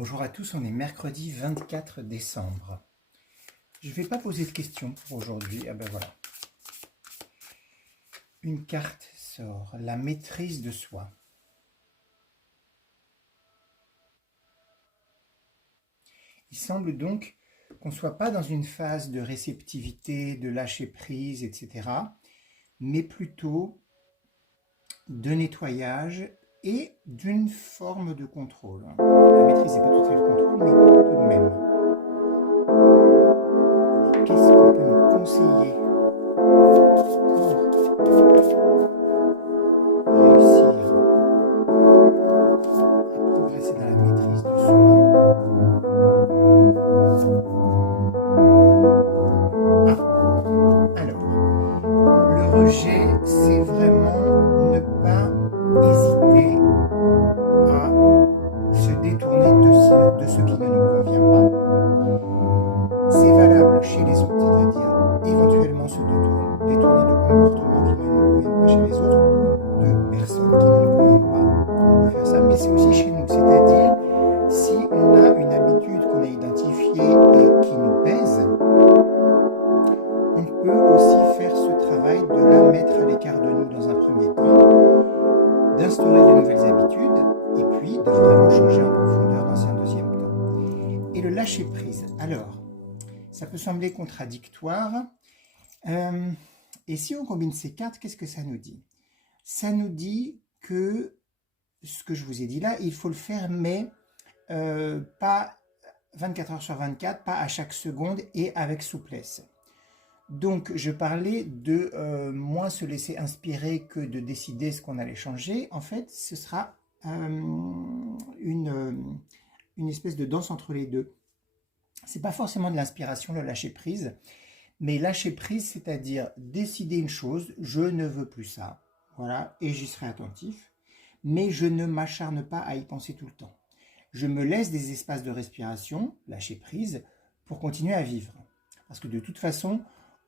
Bonjour à tous, on est mercredi 24 décembre. Je ne vais pas poser de questions pour aujourd'hui. Ah ben voilà. Une carte sort, la maîtrise de soi. Il semble donc qu'on ne soit pas dans une phase de réceptivité, de lâcher prise, etc. mais plutôt de nettoyage et d'une forme de contrôle. La maîtrise, c'est pas tout à fait le contrôle, mais tout de même. Qu'est-ce qu'on peut nous conseiller pour réussir à progresser dans la maîtrise de soi? Alors, le rejet, c'est vraiment ne pas hésiter à se détourner de ce qui ne nous convient pas. C'est valable chez les autres, c'est-à-dire éventuellement se détourner de comportements qui ne nous conviennent pas chez les autres ou de personnes qui ne nous conviennent pas. On peut faire ça, mais c'est aussi chez nous, c'est-à-dire si on a une habitude qu'on a identifiée et qui nous pèse, on peut aussi faire ce travail de la mettre à l'écart de nous dans un premier temps, d'instaurer de nouvelles habitudes et puis de vraiment changer en profondeur dans un deuxième temps. Et le lâcher prise, alors, ça peut sembler contradictoire. Et si on combine ces cartes, qu'est-ce que ça nous dit? Ça nous dit que ce que je vous ai dit là, il faut le faire, mais pas 24 heures sur 24, pas à chaque seconde et avec souplesse. Donc, je parlais de moins se laisser inspirer que de décider ce qu'on allait changer. En fait, ce sera une espèce de danse entre les deux. C'est pas forcément de l'inspiration, le lâcher prise, mais lâcher prise, c'est-à-dire décider une chose, je ne veux plus ça, voilà, et j'y serai attentif, mais je ne m'acharne pas à y penser tout le temps. Je me laisse des espaces de respiration, lâcher prise, pour continuer à vivre. Parce que de toute façon,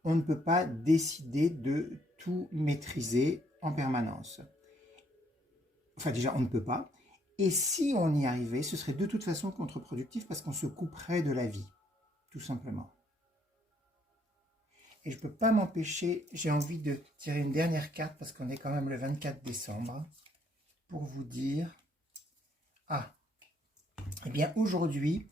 on ne peut pas décider de tout maîtriser en permanence. Enfin déjà, on ne peut pas. Et si on y arrivait, ce serait de toute façon contre-productif parce qu'on se couperait de la vie, tout simplement. Et je ne peux pas m'empêcher, j'ai envie de tirer une dernière carte parce qu'on est quand même le 24 décembre, pour vous dire, eh bien aujourd'hui,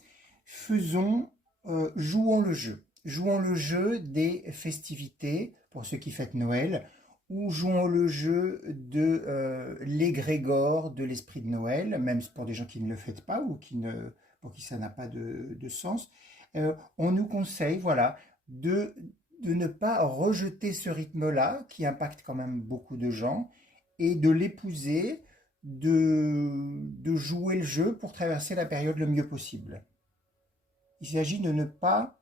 jouons le jeu. Jouons le jeu des festivités, pour ceux qui fêtent Noël, ou jouons le jeu de l'égrégore de l'esprit de Noël, même pour des gens qui ne le fêtent pas ou pour qui ça n'a pas de sens. On nous conseille, voilà, de ne pas rejeter ce rythme-là, qui impacte quand même beaucoup de gens, et de l'épouser, de jouer le jeu pour traverser la période le mieux possible. Il s'agit de ne pas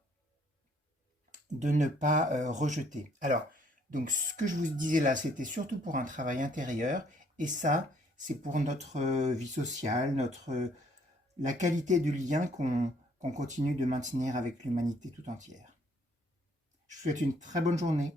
rejeter. Alors, donc ce que je vous disais là, c'était surtout pour un travail intérieur, et ça, c'est pour notre vie sociale, la qualité du lien qu'on continue de maintenir avec l'humanité tout entière. Je vous souhaite une très bonne journée.